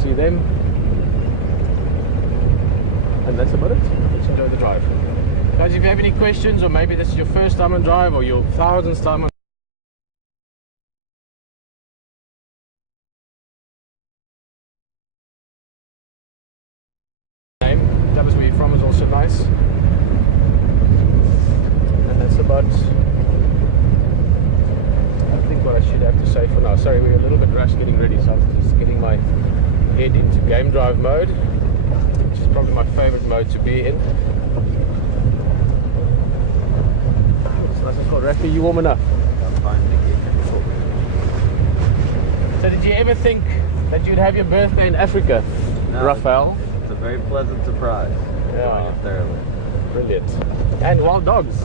see them. And that's about it. Let's enjoy the drive. Guys, if you have any questions, or maybe this is your first time on drive or your 1000th time on name, tell us where you're from is also nice. And that's about, I think, what I should have to say for now. Sorry, we're a little bit rushed getting ready, so I'm just getting my head into game drive mode, which is probably my favorite mode to be in. It's nice and cold. Rafi, you warm enough? I'm fine, thank you. So did you ever think that you'd have your birthday in Africa, No, Raphael? It's a very pleasant surprise. Enjoying it thoroughly. Brilliant. And wild dogs.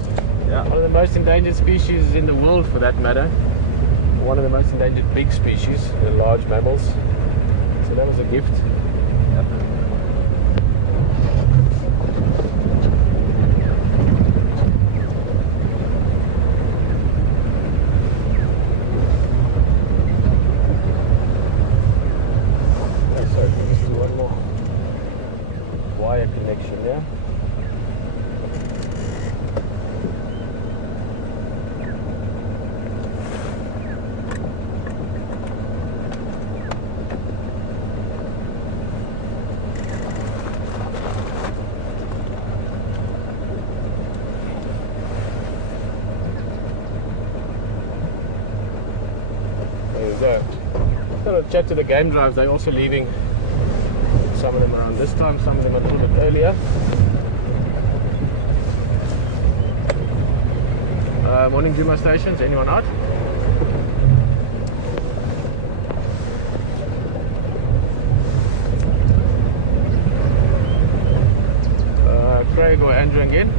Yeah. One of the most endangered species in the world, for that matter. One of the most endangered big species, the large mammals. So that was a gift. Definitely. Sorry, let's do one more wire connection there. There we go. Got to chat to the game drives. They're also leaving. Some of them around this time, some of them a little bit earlier. Morning Djuma stations, anyone out? Craig or Andrew again?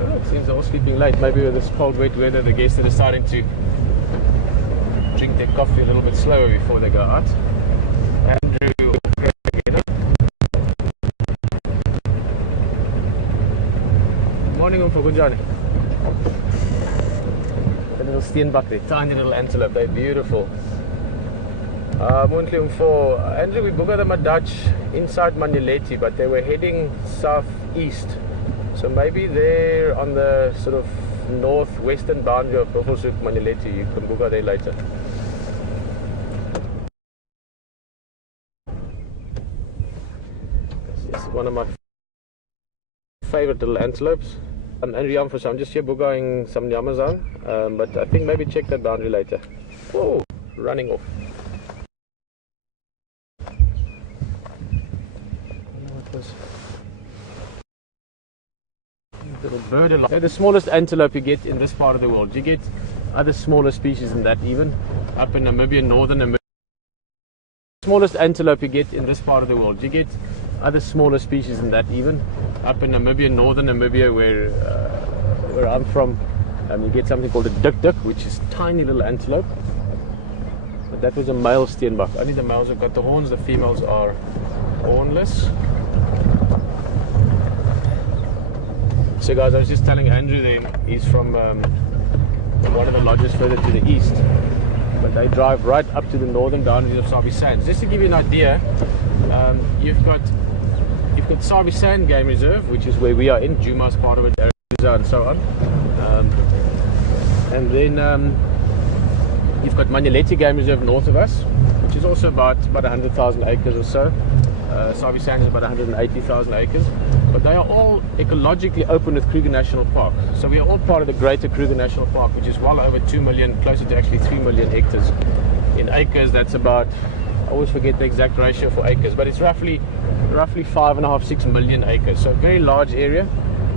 Oh, it seems they're all sleeping late. Maybe with this cold wet weather the guests are deciding to drink their coffee a little bit slower before they go out. Andrew, morning Mfogunjani. A little steenbok there, tiny little antelope, they're beautiful. Morning for Andrew, we booked them at Dutch inside Manuleti, but they were heading southeast. So maybe they're on the sort of northwestern boundary of Buffelshoek, Manuleti. You can book out there later. It's one of my favorite little antelopes. I'm Andrew Yamfus. I'm just here booking some Yamazan, but I think maybe check that boundary later. Oh, running off. Little bird alive. They're the smallest antelope you get in this part of the world. You get other smaller species than that, even up in Namibia, northern Namibia. Smallest antelope you get in this part of the world. You get other smaller species than that, even up in Namibia, northern Namibia, where I'm from. You get something called a dik-dik, which is tiny little antelope. But that was a male steenbok. Only the males have got the horns. The females are hornless. So guys, I was just telling Andrew then, he's from one of the lodges further to the east, but they drive right up to the northern boundaries of Sabi Sands. Just to give you an idea, you've got Sabi Sand Game Reserve, which is where we are in. Djuma is part of it, Arathusa and so on. And then you've got Manuleti Game Reserve north of us, which is also about 100,000 acres or so. Sabi Sands is about 180,000 acres. But they are all ecologically open with Kruger National Park. So we are all part of the greater Kruger National Park, which is well over 2 million, closer to actually 3 million hectares. In acres, that's about, I always forget the exact ratio for acres, but it's roughly 5.5, 6 million acres. So a very large area,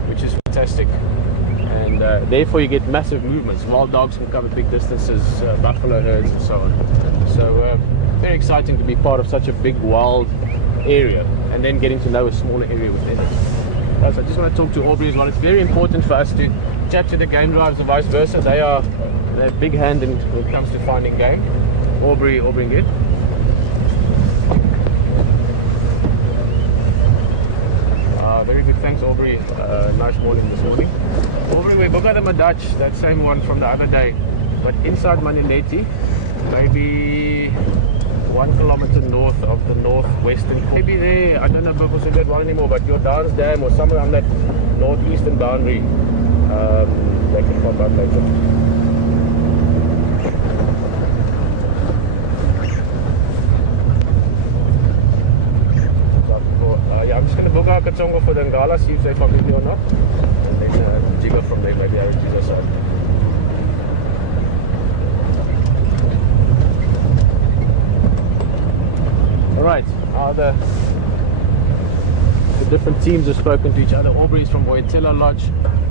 which is fantastic. And therefore you get massive movements. Wild dogs can cover big distances, buffalo herds and so on. So very exciting to be part of such a big wild area, and then getting to know a smaller area within it. So I just want to talk to Aubrey as well. It's very important for us to chat to the game drives and vice versa. They're a big hand when it comes to finding game. Aubrey good. Very good, thanks Aubrey. Nice morning this morning. Aubrey, we booked them a Dutch, that same one from the other day, but inside Manuleti. maybe 1 kilometer north of the northwestern. Maybe there, I don't know if it's a good one anymore, but your Downs Dam or somewhere on that northeastern boundary, they can pop up later. Yeah, I'm just going to book our Katsongo for the Ngala, see if they fuck with me or not, and then jiggle from there, maybe Arathusa side. Alright, the different teams have spoken to each other. Aubrey's from Boyatella Lodge,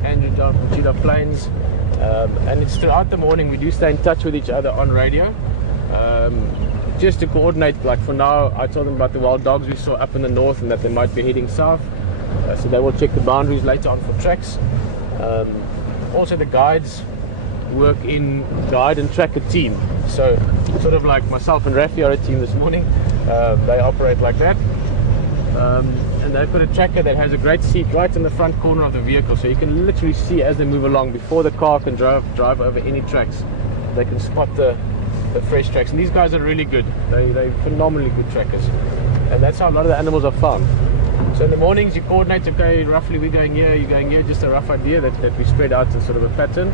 Andrew John from Cheetah Plains, and it's throughout the morning we do stay in touch with each other on radio, just to coordinate. Like for now, I told them about the wild dogs we saw up in the north and that they might be heading south, so they will check the boundaries later on for tracks. Also the guides work in guide and tracker team, so sort of like myself and Rafi are a team this morning. They operate like that, and they've got a tracker that has a great seat right in the front corner of the vehicle, so you can literally see as they move along before the car can drive over any tracks. They can spot the fresh tracks, and these guys are really good. They're phenomenally good trackers, and that's how a lot of the animals are found. So in the mornings you coordinate, okay, roughly we're going here, you're going here, just a rough idea that we spread out in sort of a pattern,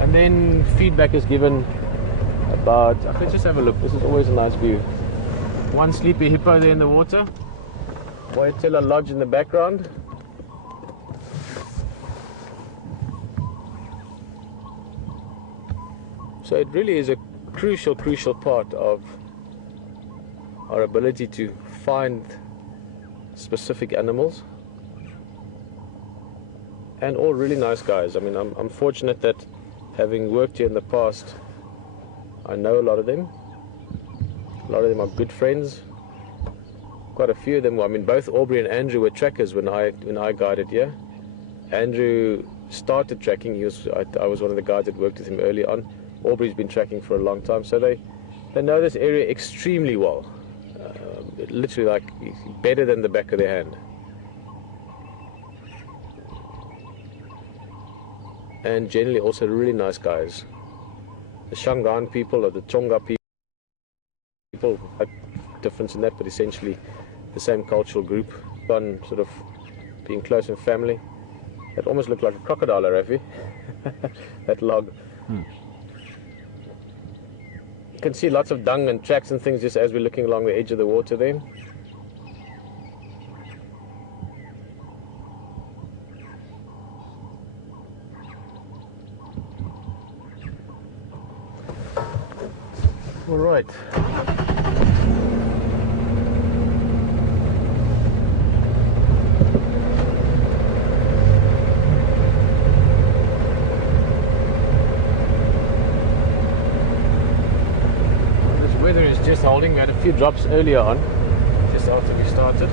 and then feedback is given about, let's just have a look. This is always a nice view. One sleepy hippo there in the water, Boyatella Lodge in the background. So it really is a crucial part of our ability to find specific animals, and all really nice guys. I mean, I'm fortunate that having worked here in the past, I know a lot of them. A lot of them are good friends. Quite a few of them. I mean, both Aubrey and Andrew were trackers when I guided here. Andrew started tracking. I was one of the guys that worked with him early on. Aubrey's been tracking for a long time, so they know this area extremely well. Literally like better than the back of their hand. And generally also really nice guys. The Shangaan people or the Tonga people, a difference in that, but essentially the same cultural group. On sort of being close in family. That almost looked like a crocodile, Rafi. That log. You can see lots of dung and tracks and things just as we're looking along the edge of the water there. All right. Weather is just holding. We had a few drops earlier on, just after we started.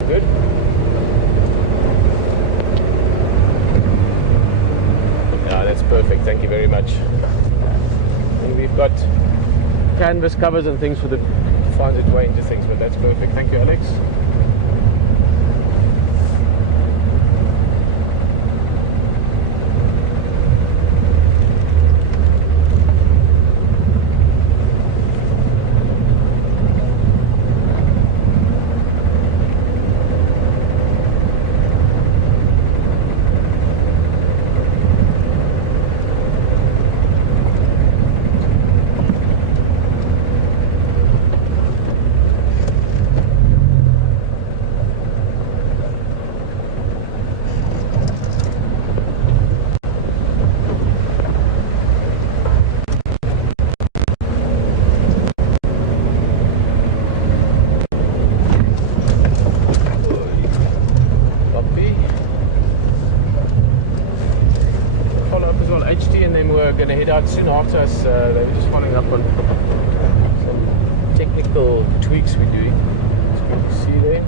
Good. Yeah, that's perfect. Thank you very much. We've got canvas covers and things for the finds its way into things, but that's perfect. Thank you, Alex. Going to head out soon after us. They were just following up on some technical tweaks we're doing. It's good to see there.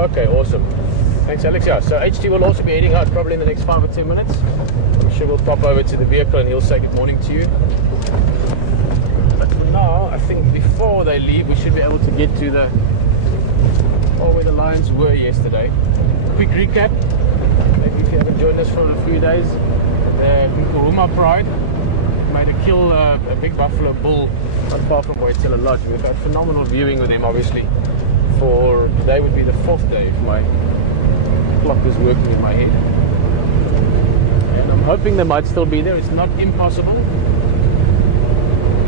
Okay, awesome. Thanks, Alex. Yeah, so HT will also be heading out probably in the next 5 or 10 minutes. I'm sure we'll pop over to the vehicle and he'll say good morning to you. But for now, I think before they leave, we should be able to get to where the lions were yesterday. Quick recap. Maybe if you haven't joined us for a few days, the Djuma Pride made a kill a big buffalo bull not far from Waitel Lodge. We've had phenomenal viewing with him, obviously. For today would be the 4th day if my clock is working in my head. And I'm hoping they might still be there. It's not impossible.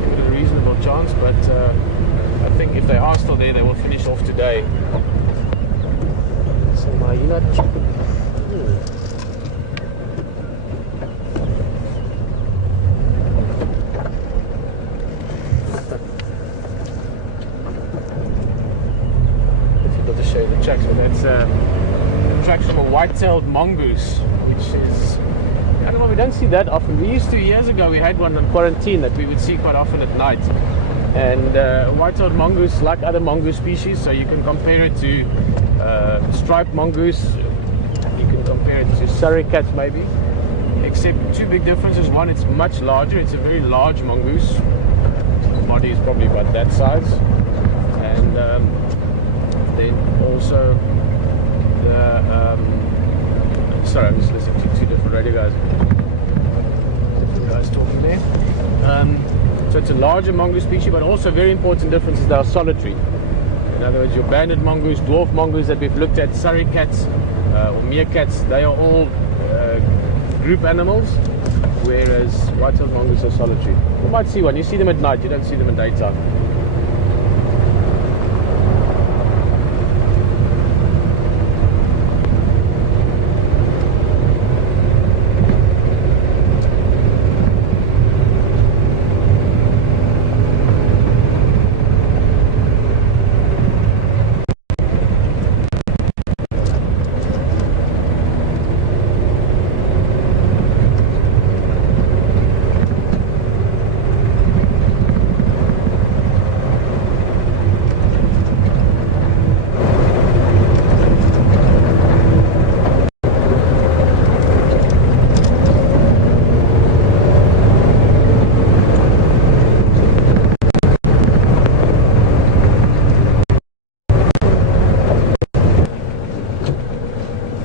Give it a reasonable chance, but I think if they are still there, they will finish off today. So my difficult to show you the tracks, but that's tracks from a white-tailed mongoose, which is, I don't know, we don't see that often. We used to, years ago, we had one on quarantine that we would see quite often at night. And white-tailed mongoose, like other mongoose species, so you can compare it to striped mongoose, you can compare it to suricats maybe, except two big differences. One, it's much larger, it's a very large mongoose. The body is probably about that size. And then also sorry, I'm just listening to two different radio guys. Different guys talking there. So it's a larger mongoose species, but also very important difference is they are solitary. In other words, your banded mongoose, dwarf mongoose that we've looked at, suricats or meerkats, they are all group animals, whereas white-tailed mongoose are solitary. You might see one, you see them at night, you don't see them in daytime.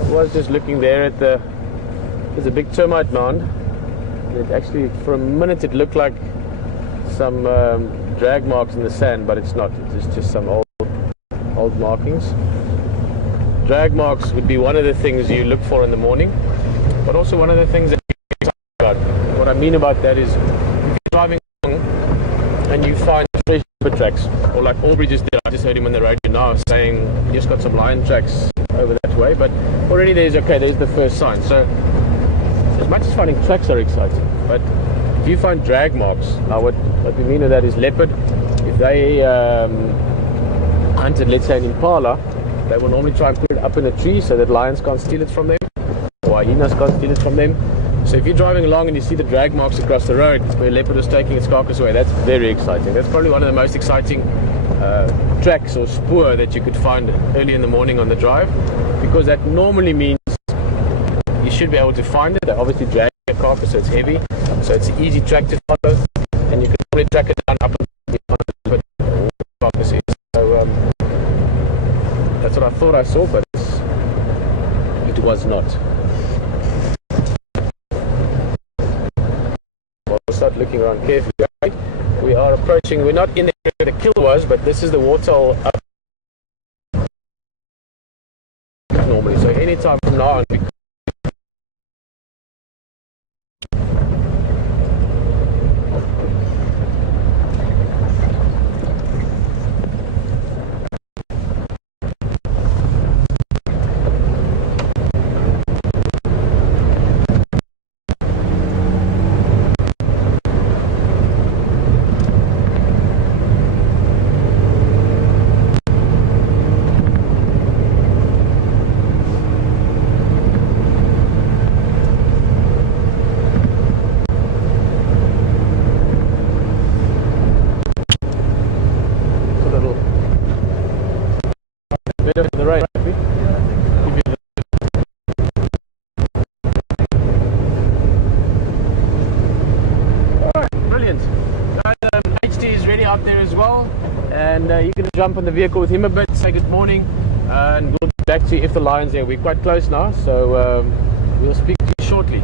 I was just looking there at there's a big termite mound. It actually, for a minute, it looked like some drag marks in the sand, but it's not. It's just some old markings. Drag marks would be one of the things you look for in the morning, but also one of the things that you're excited about. What I mean about that is, if you're driving along and you find fresh leopard tracks, or like Aubrey just did, I just heard him on the radio now saying he just got some lion tracks over that way, but already there's the first sign. So as much as finding tracks are exciting, but if you find drag marks, now what we mean by that is leopard, if they hunted, let's say, an impala, they will normally try and put it up in a tree so that lions can't steal it from them, or hyenas can't steal it from them. So if you're driving along and you see the drag marks across the road where a leopard is taking its carcass away, that's very exciting. That's probably one of the most exciting tracks or spoor that you could find early in the morning on the drive, because that normally means you should be able to find it. They obviously drag a carcass, so it's heavy, so it's an easy track to follow, and you can probably track it down up and the carcass is. So that's what I thought I saw, but it was not. We'll start looking around carefully. We are approaching, we're not in the area where the kill was, but this is the waterhole up normally. So any time from now on, well, and you can jump on the vehicle with him a bit, say good morning, and we'll get back to you if the lion's there. We're quite close now, so we'll speak to you shortly.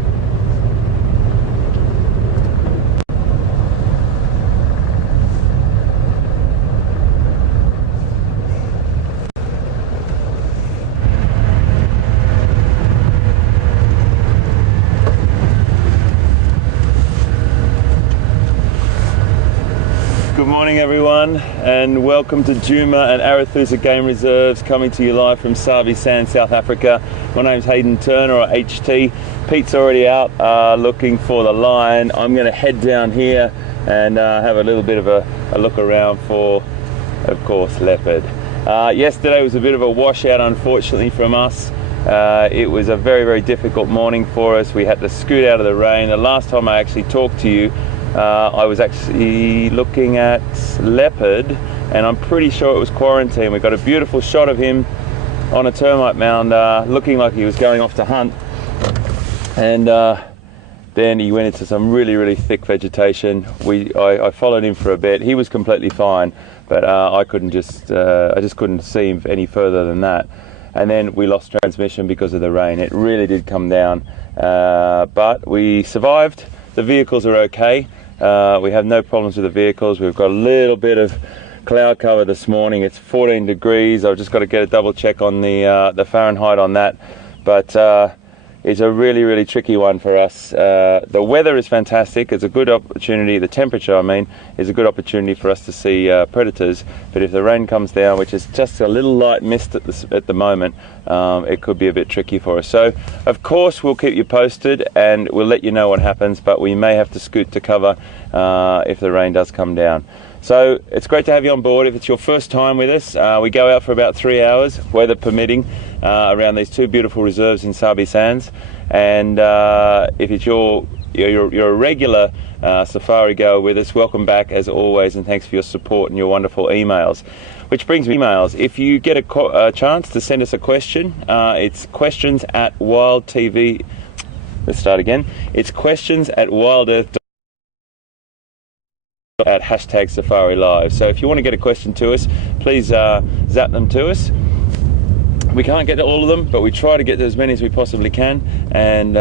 Good morning everyone, and welcome to Djuma and Arathusa Game Reserves, coming to you live from Sabi Sand, South Africa. My name's Hayden Turner, or HT. Pete's already out looking for the lion. I'm going to head down here and have a little bit of a look around for, of course, leopard. Yesterday was a bit of a washout, unfortunately, from us. It was a very, very difficult morning for us. We had to scoot out of the rain. The last time I actually talked to you, I was actually looking at leopard, and I'm pretty sure it was quarantine. We got a beautiful shot of him on a termite mound, looking like he was going off to hunt, and then he went into some really, really thick vegetation. I followed him for a bit. He was completely fine, but I just couldn't see him any further than that. And then we lost transmission because of the rain. It really did come down, but we survived. The vehicles are okay. We have no problems with the vehicles. We've got a little bit of cloud cover this morning. It's 14 degrees. I've just got to get a double check on the Fahrenheit on that. But it's a really, really tricky one for us. The weather is fantastic. It's a good opportunity. The temperature, I mean, is a good opportunity for us to see predators. But if the rain comes down, which is just a little light mist at the moment, it could be a bit tricky for us. So, of course, we'll keep you posted and we'll let you know what happens. But we may have to scoot to cover if the rain does come down. So it's great to have you on board. If it's your first time with us, we go out for about 3 hours, weather permitting, around these two beautiful reserves in Sabi Sands. And if it's you're a regular safari goer with us, welcome back as always, and thanks for your support and your wonderful emails. Which brings me emails. If you get a chance to send us a question, it's questions@WildTV. Let's start again. It's questions@WildEarth. At #SafariLive. So if you want to get a question to us, please zap them to us. We can't get to all of them, but we try to get to as many as we possibly can, and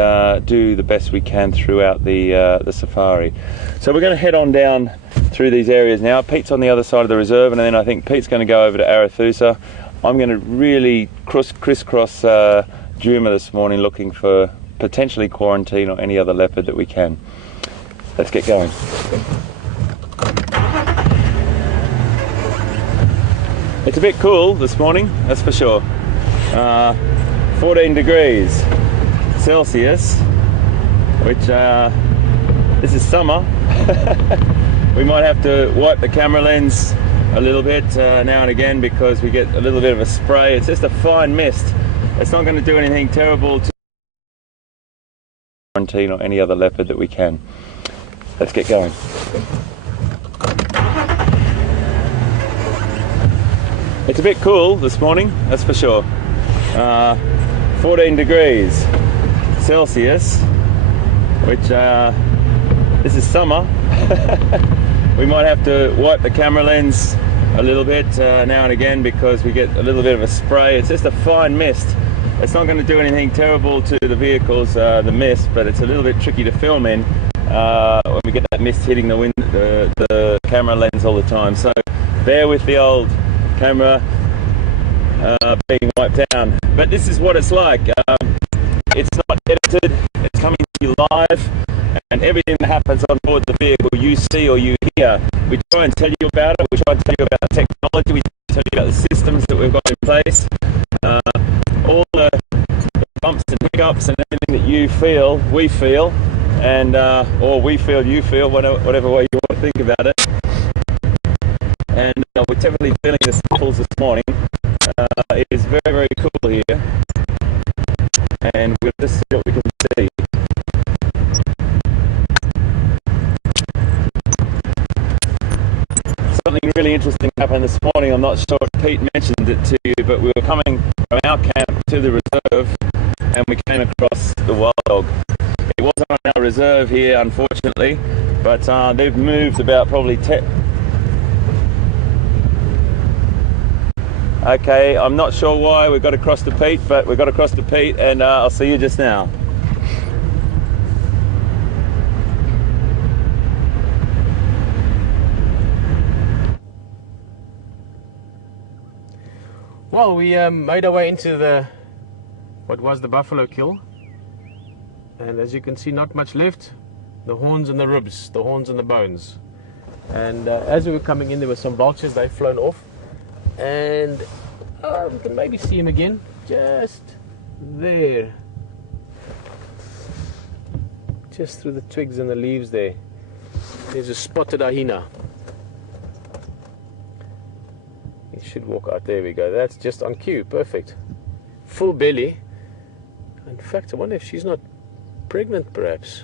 do the best we can throughout the safari. So we're going to head on down through these areas now. Pete's on the other side of the reserve, and then I think Pete's going to go over to Arathusa. I'm going to really crisscross Djuma this morning, looking for potentially quarantine or any other leopard that we can. Let's get going. It's a bit cool this morning, that's for sure. 14 degrees Celsius, which this is summer. We might have to wipe the camera lens a little bit now and again, because we get a little bit of a spray. It's just a fine mist. It's not going to do anything terrible to quarantine or any other leopard that we can. Let's get going. It's a bit cool this morning, that's for sure. 14 degrees Celsius, which this is summer. We might have to wipe the camera lens a little bit now and again, because we get a little bit of a spray. It's just a fine mist. It's not going to do anything terrible to the vehicles, the mist, but it's a little bit tricky to film in when we get that mist hitting the camera lens all the time. So bear with the old camera being wiped down, but this is what it's like. It's not edited, it's coming to you live, and everything that happens on board the vehicle you see or you hear. We try and tell you about it, we try and tell you about the technology, we tell you about the systems that we've got in place, all the bumps and hiccups and everything that you feel, we feel, and or we feel, you feel, whatever way you want to think about it. And we're definitely feeling the samples this morning. It is very, very cool here, and we'll just see what we can see. Something really interesting happened this morning. I'm not sure if Pete mentioned it to you, but we were coming from our camp to the reserve, and we came across the wild dog. It wasn't on our reserve here, unfortunately, but they've moved about probably Okay, I'm not sure why we got across the peat, but we got across the peat, and I'll see you just now. Well, we made our way into what was the buffalo kill, and as you can see, not much left. The horns and the ribs, the horns and the bones. And as we were coming in, there were some vultures. They've flown off, and we can maybe see him again, just there, just through the twigs and the leaves there. There's a spotted hyena. He should walk out. There we go. That's just on cue. Perfect. Full belly. In fact, I wonder if she's not pregnant, perhaps.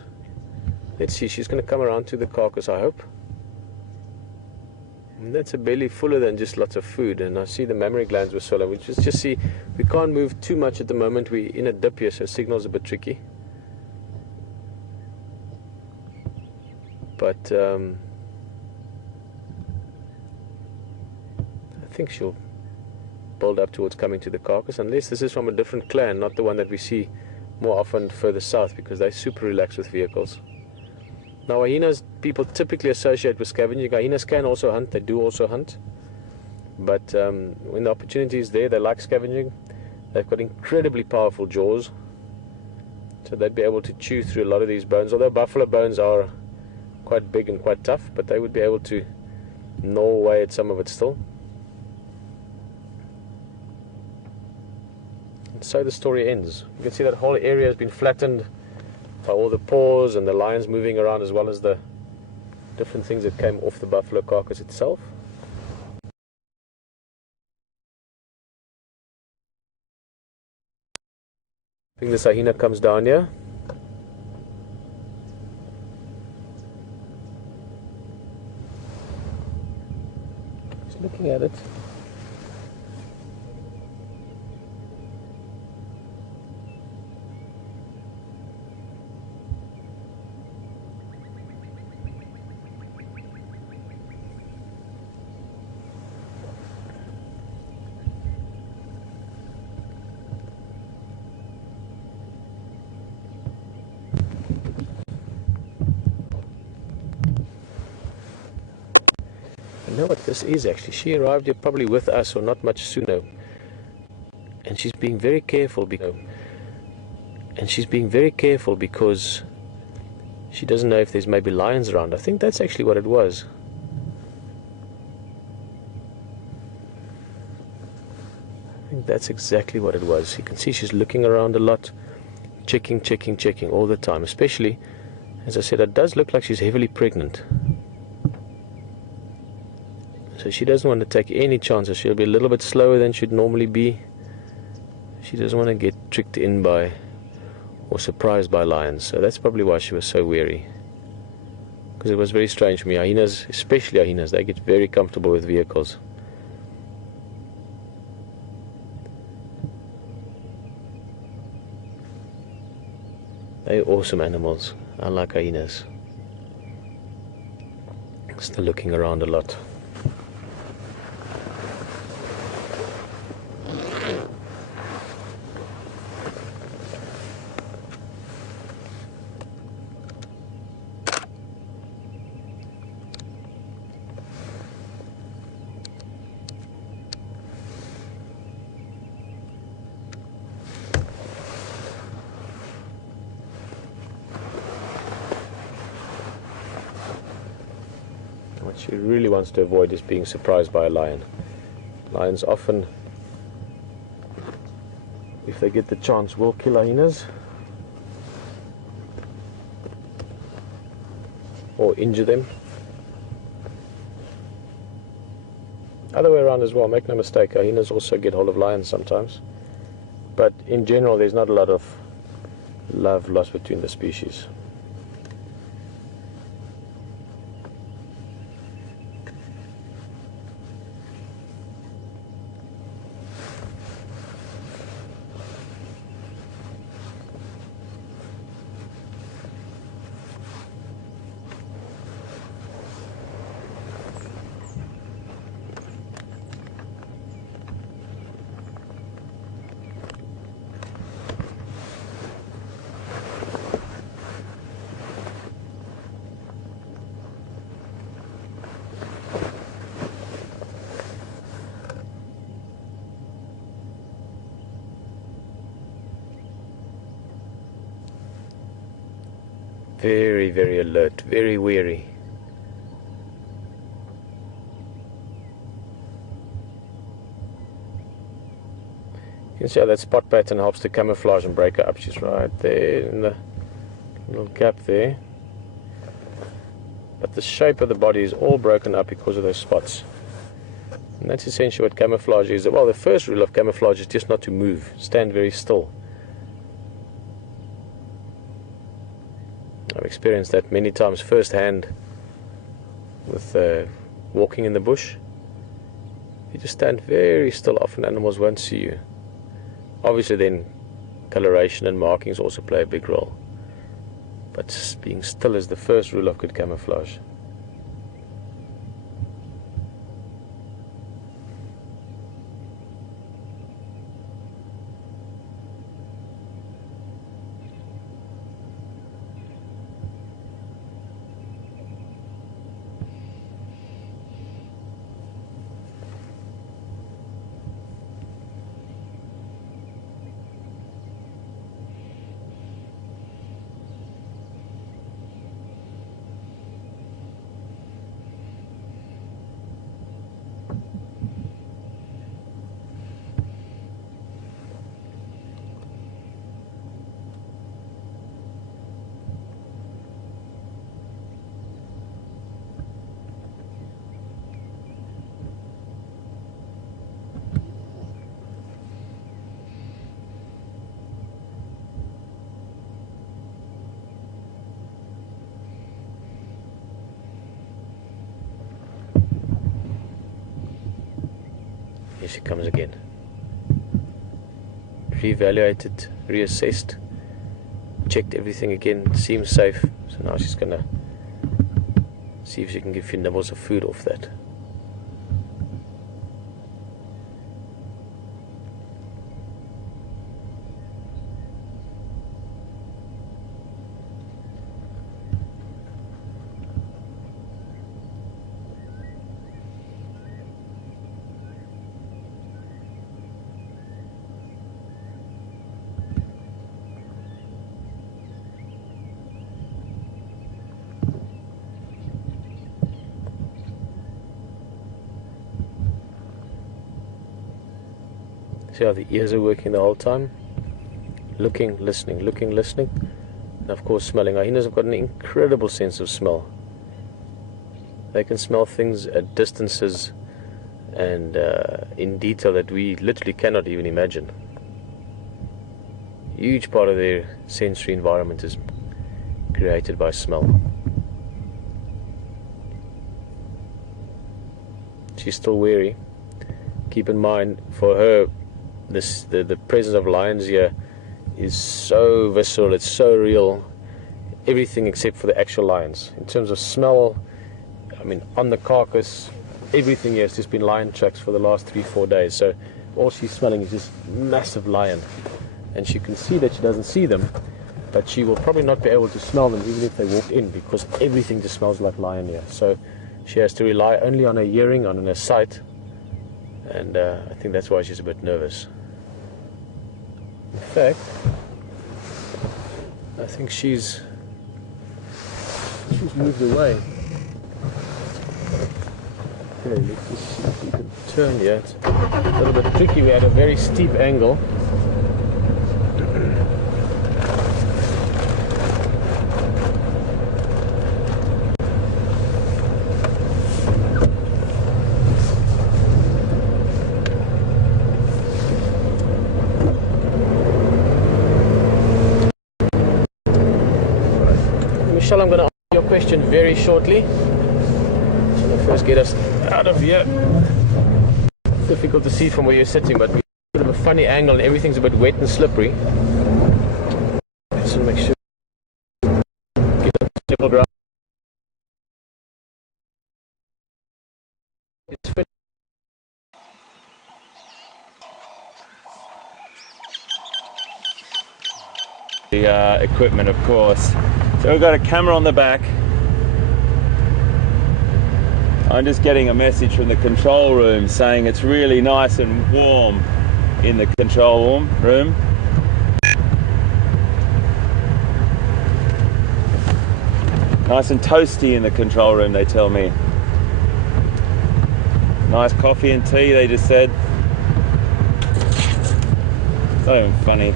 Let's see. She's going to come around to the carcass, I hope. And that's a belly fuller than just lots of food. And I see the mammary glands were swollen. We just see we can't move too much at the moment. We're in a dip here, so signal's a bit tricky. But I think she'll build up towards coming to the carcass, unless this is from a different clan, not the one that we see more often further south, because they're super relaxed with vehicles. Now, hyenas people typically associate with scavenging. Hyenas can also hunt. They do also hunt. But when the opportunity is there, they like scavenging. They've got incredibly powerful jaws. So they'd be able to chew through a lot of these bones. Although buffalo bones are quite big and quite tough, but they would be able to gnaw away at some of it still. And so the story ends. You can see that whole area has been flattened by all the paws and the lions moving around, as well as the different things that came off the buffalo carcass itself. I think this hyena comes down here. Just looking at it. I know what this is actually. She arrived here probably with us or not much sooner, and she's being very careful because she doesn't know if there's maybe lions around. I think that's actually what it was. I think that's exactly what it was. You can see she's looking around a lot, checking all the time. Especially, as I said, it does look like she's heavily pregnant. So she doesn't want to take any chances. She'll be a little bit slower than she'd normally be. She doesn't want to get tricked in by or surprised by lions. So that's probably why she was so wary. Because it was very strange for me. Hyenas, especially hyenas, they get very comfortable with vehicles. They're awesome animals. I like hyenas. Still looking around a lot. What she really wants to avoid is being surprised by a lion. Lions often, if they get the chance, will kill hyenas or injure them. Other way around as well, make no mistake, hyenas also get hold of lions sometimes. But in general, there's not a lot of love lost between the species. very, very alert, very wary. You can see how that spot pattern helps to camouflage and break her up. She's right there in the little gap there. But the shape of the body is all broken up because of those spots. And that's essentially what camouflage is. Well, the first rule of camouflage is just not to move. Stand very still. I've experienced that many times firsthand with walking in the bush. You just stand very still, often animals won't see you. Obviously then coloration and markings also play a big role. But being still is the first rule of good camouflage. Here she comes again. Reevaluated, reassessed, checked everything again, seems safe. So now she's gonna see if she can give a few nibbles of food off that. See how the ears are working the whole time? Looking, listening, and of course smelling. Hyenas have got an incredible sense of smell. They can smell things at distances and in detail that we literally cannot even imagine. Huge part of their sensory environment is created by smell. She's still wary. Keep in mind, for her, the presence of lions here is so visceral, it's so real, everything except for the actual lions. In terms of smell, I mean, on the carcass, everything here has just been lion tracks for the last 3-4 days. So all she's smelling is this massive lion, and she can see that she doesn't see them, but she will probably not be able to smell them even if they walk in, because everything just smells like lion here. So she has to rely only on her hearing, on her sight, and I think that's why she's a bit nervous. In fact, I think she's moved away. Okay, let's just see if we can turn here. It's a little bit tricky. We had a very steep angle. Michelle, I'm going to answer your question very shortly. So I'll first get us out of here. It's difficult to see from where you're sitting, but we're a bit of a funny angle and everything's a bit wet and slippery. So make sure get on stable ground. It's fit. The equipment, of course. So we've got a camera on the back. I'm just getting a message from the control room saying it's really nice and warm in the control room. Nice and toasty in the control room, they tell me. Nice coffee and tea, they just said. So funny.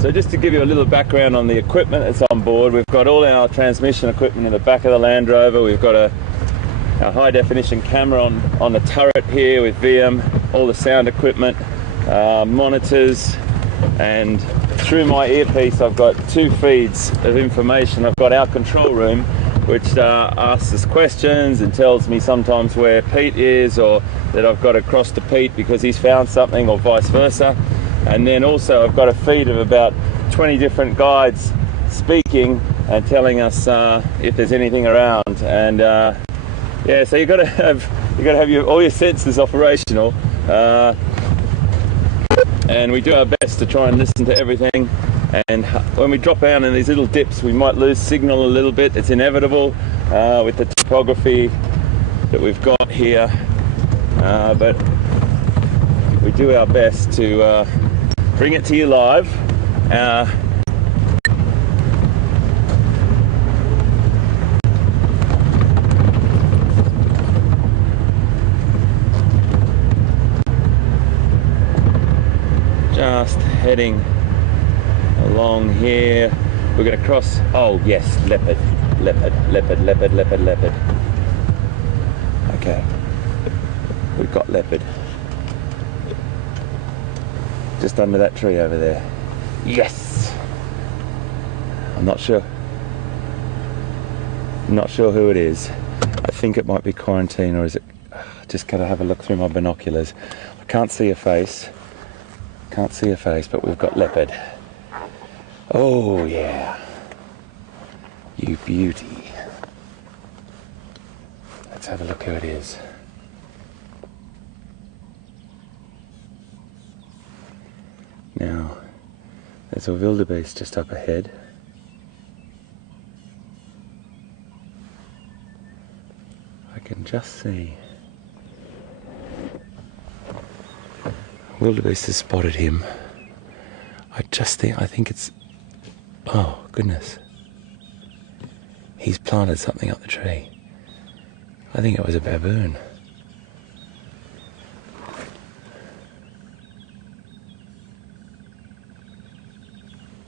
So just to give you a little background on the equipment that's on board, we've got all our transmission equipment in the back of the Land Rover. We've got a high definition camera on the turret here with VM, all the sound equipment, monitors, and through my earpiece I've got 2 feeds of information. I've got our control room, which asks us questions and tells me sometimes where Pete is, or that I've got to cross to Pete because he's found something, or vice versa. And then also I've got a feed of about 20 different guides speaking and telling us if there's anything around. And yeah, so you've got to have all your senses operational. And we do our best to try and listen to everything. And when we drop down in these little dips, we might lose signal a little bit. It's inevitable with the topography that we've got here. But we do our best to bring it to you live. Just heading along here. We're going to cross. Oh yes, leopard. Okay, we've got leopard. Just under that tree over there. Yes! I'm not sure who it is. I think it might be quarantine, or is it... Just gotta have a look through my binoculars. I can't see a face. Can't see a face, but we've got leopard. Oh yeah. You beauty. Let's have a look who it is. Now, there's a wildebeest just up ahead. I can just see. Wildebeest has spotted him. I think it's... Oh, goodness. He's planted something up the tree. I think it was a baboon.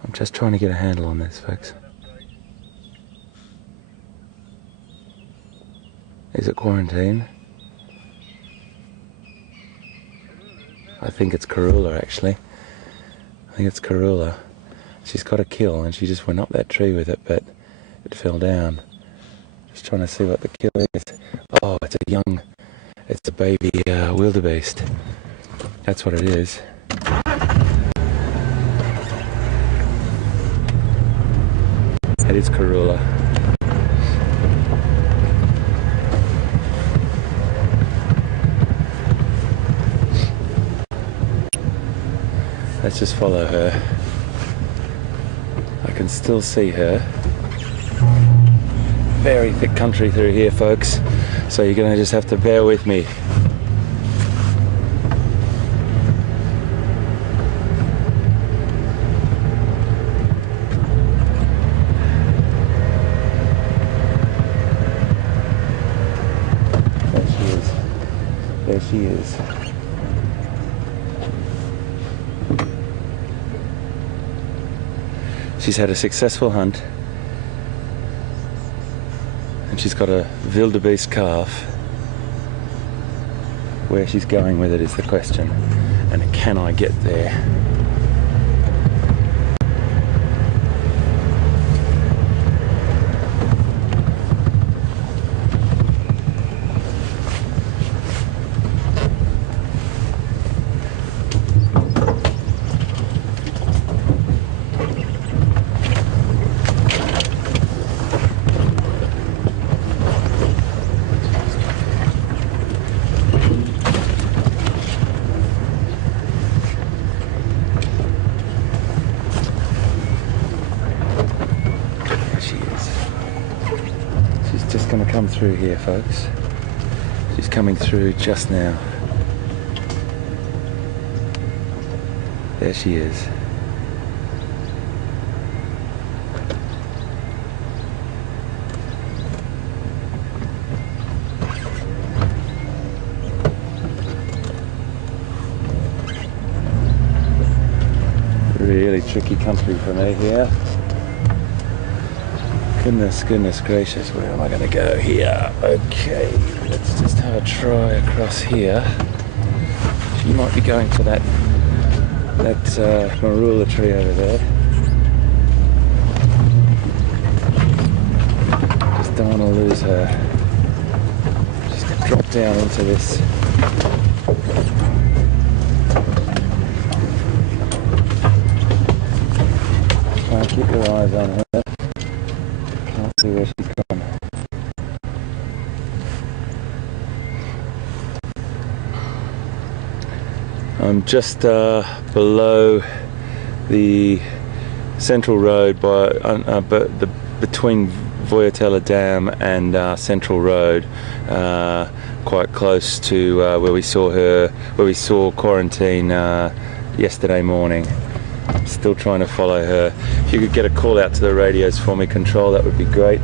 I'm just trying to get a handle on this, folks. Is it quarantine? I think it's Karula, actually. I think it's Karula. She's got a kill and she just went up that tree with it, but it fell down. Just trying to see what the kill is. Oh, it's a baby wildebeest. That's what it is. It is Karula. Let's just follow her. I can still see her. Very thick country through here, folks, so you're gonna just have to bear with me. There she is. She's had a successful hunt, and she's got a wildebeest calf. Where she's going with it is the question, and can I get there? through here, folks. She's coming through just now. There she is. Really tricky country for me here. Goodness gracious, where am I going to go here? Okay, let's just have a try across here. She might be going for that marula tree over there. Just don't want to lose her. Just drop down into this. Try and keep your eyes on her. Can't see where she's gone. I'm just below the Central Road between Voyatella Dam and Central Road, quite close to where we saw Quarantine yesterday morning. Still trying to follow her. If you could get a call out to the radios for me, Control, that would be great.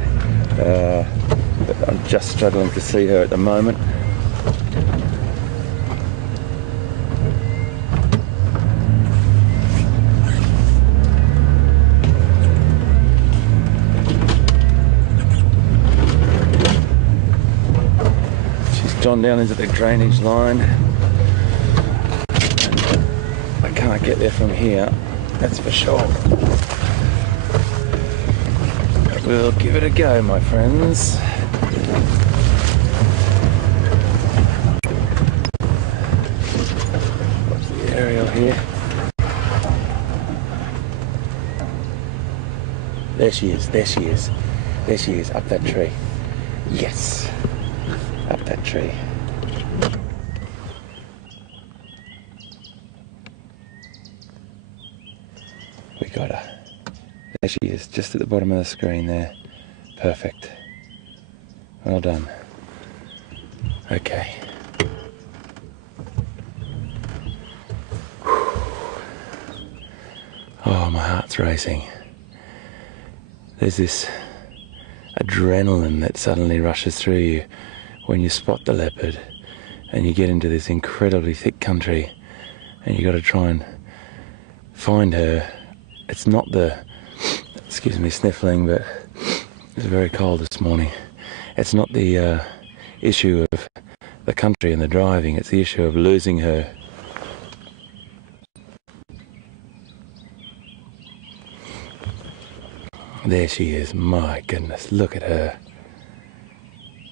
But I'm just struggling to see her at the moment. She's gone down into the drainage line. I can't get there from here, that's for sure. We'll give it a go, my friends. What's the aerial here? There she is, there she is. There she is, up that tree. Yes, up that tree. We got her. There she is, just at the bottom of the screen there. Perfect. Well done. Okay. Oh, my heart's racing. There's this adrenaline that suddenly rushes through you when you spot the leopard and you get into this incredibly thick country and you got to try and find her. It's not the, excuse me sniffling, but it's very cold this morning. It's not the issue of the country and the driving, it's the issue of losing her. There she is, my goodness, look at her.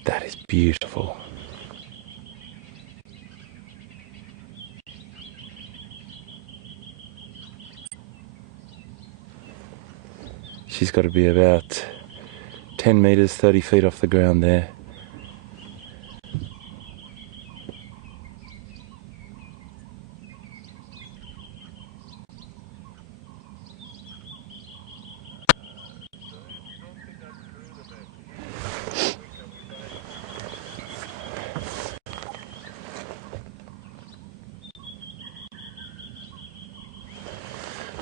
That is beautiful. She's got to be about 10 meters, 30 feet off the ground there.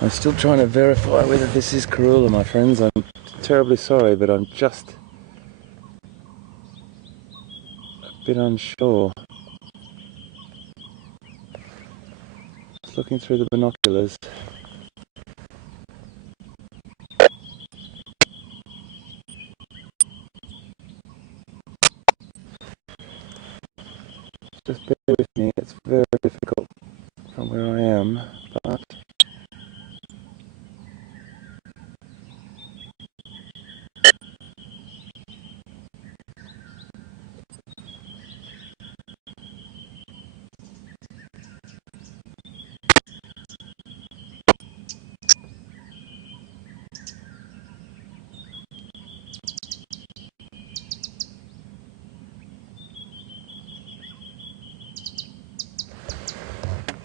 I'm still trying to verify whether this is Karula, my friends. I'm terribly sorry, but I'm just a bit unsure. Just looking through the binoculars. Just bear with me, it's very difficult from where I am, but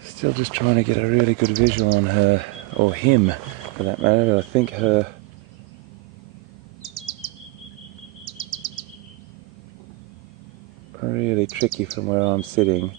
still just trying to get a really good visual on her, or him for that matter, but I think her really tricky from where I'm sitting.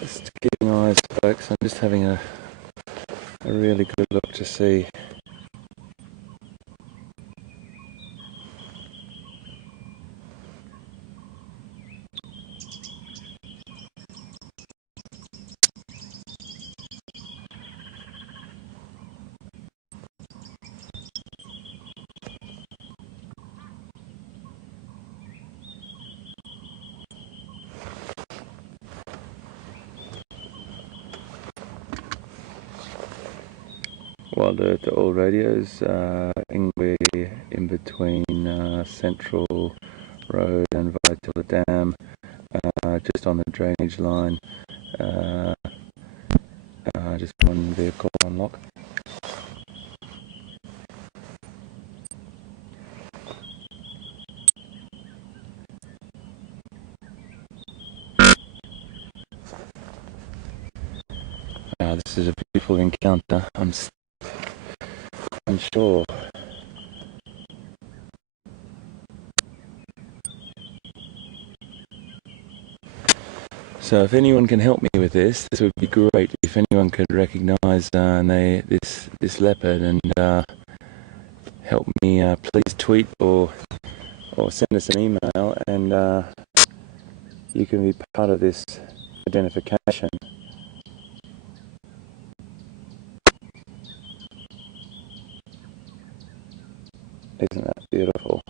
Just keeping eyes, folks. I'm just having a really good look to see. Wild Earth to all radios, we're in between Central Road and Vitilla Dam, just on the drainage line, just one vehicle on lock. This is a beautiful encounter, I'm unsure. So if anyone can help me with this would be great. If anyone could recognise this leopard and help me, please tweet or send us an email, and you can be part of this identification. Isn't that beautiful?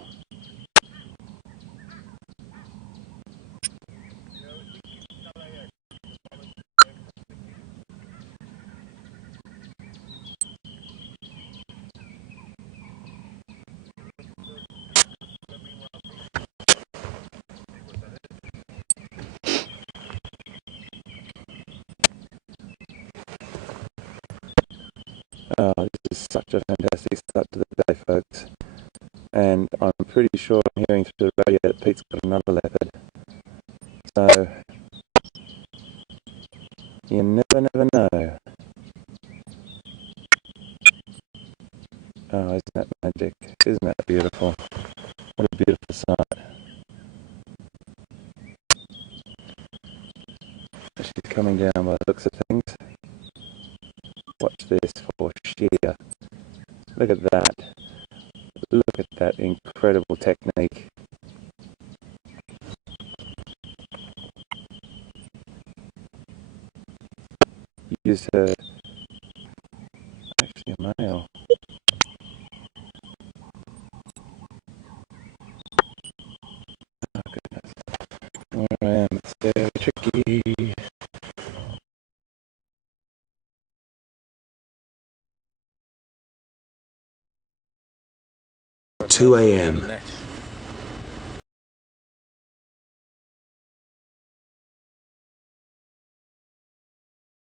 This is such a fantastic start to the day, folks. And I'm pretty sure I'm hearing through the radio that Pete's got another leopard. So, you never know. Oh, isn't that magic? Isn't that beautiful? What a beautiful sight. She's coming down by the looks of things. Watch this for sheer. Look at that. Look at that incredible technique. Used her, actually a male. Oh goodness. Where I am, it's very tricky. 2 a.m.